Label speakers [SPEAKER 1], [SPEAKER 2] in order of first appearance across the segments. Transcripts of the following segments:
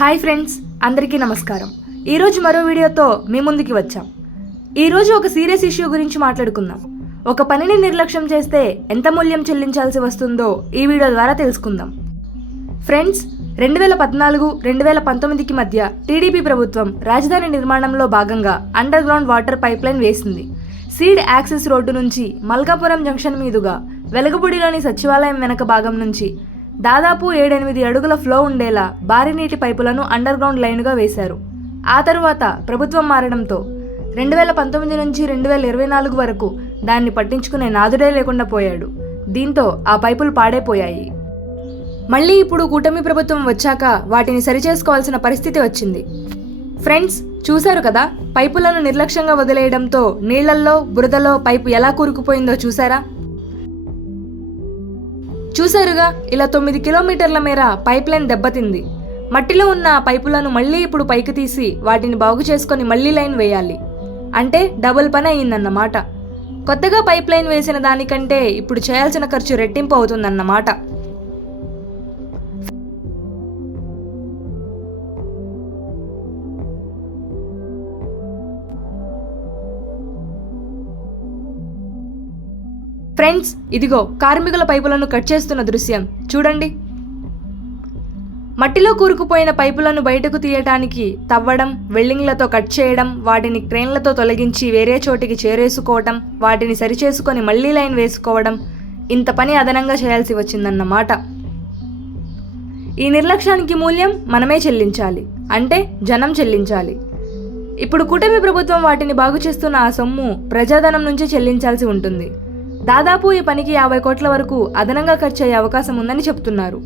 [SPEAKER 1] Hi friends అందరికీ నమస్కారం. ఈరోజు మరో వీడియోతో మీ ముందుకి వచ్చాం. ఈరోజు ఒక సీరియస్ ఇష్యూ గురించి మాట్లాడుకుందాం. ఒక పనిని నిర్లక్ష్యం చేస్తే ఎంత మూల్యం చెల్లించాల్సి వస్తుందో ఈ వీడియో ద్వారా తెలుసుకుందాం. ఫ్రెండ్స్ రెండు వేల పద్నాలుగు రెండు వేల పంతొమ్మిదికి మధ్య టీడీపీ ప్రభుత్వం రాజధాని నిర్మాణంలో భాగంగా underground water pipeline వేసింది. సీడ్ యాక్సెస్ రోడ్డు నుంచి మల్కాపురం జంక్షన్ మీదుగా వెలగపూడిలోని సచివాలయం వెనక భాగం నుంచి దాదాపు ఏడెనిమిది అడుగుల ఫ్లో ఉండేలా భారీ నీటి పైపులను అండర్ గ్రౌండ్ లైన్గా వేశారు. ఆ తరువాత ప్రభుత్వం మారడంతో రెండు వేల పంతొమ్మిది నుంచి రెండు వేల ఇరవై నాలుగు వరకు దాన్ని పట్టించుకునే నాదుడే లేకుండా పోయాడు. దీంతో ఆ పైపులు పాడైపోయాయి. మళ్ళీ ఇప్పుడు కూటమి ప్రభుత్వం వచ్చాక వాటిని సరిచేసుకోవాల్సిన పరిస్థితి వచ్చింది. ఫ్రెండ్స్ చూశారు కదా? పైపులను నిర్లక్ష్యంగా వదిలేయడంతో నీళ్ళల్లో బురదలో పైపు ఎలా కూరుకుపోయిందో చూసారా చూశారుగా ఇలా తొమ్మిది కిలోమీటర్ల మేర పైప్ లైన్ దెబ్బతింది. మట్టిలో ఉన్న పైపులను మళ్ళీ ఇప్పుడు పైకి తీసి వాటిని బాగు చేసుకొని మళ్ళీ లైన్ వేయాలి. అంటే డబుల్ పని అయ్యిందన్నమాట. కొత్తగా పైప్ లైన్ వేసిన దానికంటే ఇప్పుడు చేయాల్సిన ఖర్చు రెట్టింపు అవుతుందన్నమాట. ఫ్రెండ్స్ ఇదిగో కార్మికుల పైపులను కట్ చేస్తున్న దృశ్యం. చూడండి. మట్టిలో కూరుకుపోయిన పైపులను బయటకు తీయటానికి తవ్వడం వెల్డింగ్లతో కట్ చేయడం వాటిని క్రేన్లతో తొలగించి వేరే చోటికి చేరేసుకోవటం వాటిని సరిచేసుకొని మళ్ళీ లైన్ వేసుకోవడం ఇంత పని అదనంగా చేయాల్సి వచ్చిందన్నమాట. ఈ నిర్లక్ష్యానికి మూల్యం మనమే చెల్లించాలి అంటే జనం చెల్లించాలి. ఇప్పుడు కూటమి ప్రభుత్వం వాటిని బాగు చేస్తున్న ఆ సొమ్ము ప్రజాధనం నుంచి చెల్లించాల్సి ఉంటుంది. దాదాపు ఈ పనికి యాభై కోట్ల వరకు అదనంగా ఖర్చు అయ్యే అవకాశం ఉందని చెప్తున్నారు.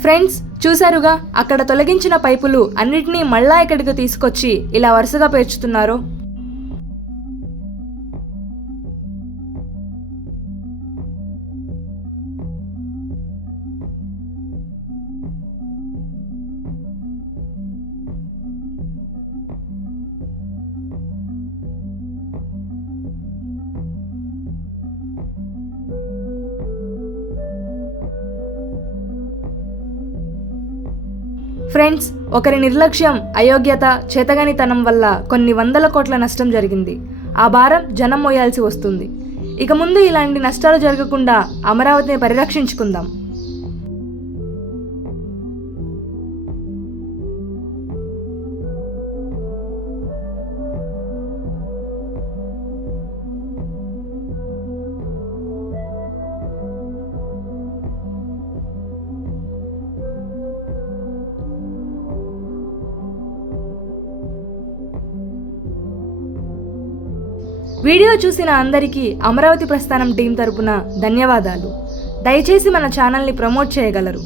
[SPEAKER 1] ఫ్రెండ్స్ చూశారుగా? అక్కడ తొలగించిన పైపులు అన్నిటినీ మళ్ళా ఇక్కడికి తీసుకొచ్చి ఇలా వరుసగా పేర్చుతున్నారు. ఫ్రెండ్స్ ఒకరి నిర్లక్ష్యం అయోగ్యత చేతగానితనం వల్ల కొన్ని వందల కోట్ల నష్టం జరిగింది. ఆ భారం జనం మోయాల్సి వస్తుంది. ఇక ముందు ఇలాంటి నష్టాలు జరగకుండా అమరావతిని పరిరక్షించుకుందాం. వీడియో చూసిన అందరికీ అమరావతి ప్రస్థానం టీం తరపున ధన్యవాదాలు. దయచేసి మన ఛానల్ని ప్రమోట్ చేయగలరు.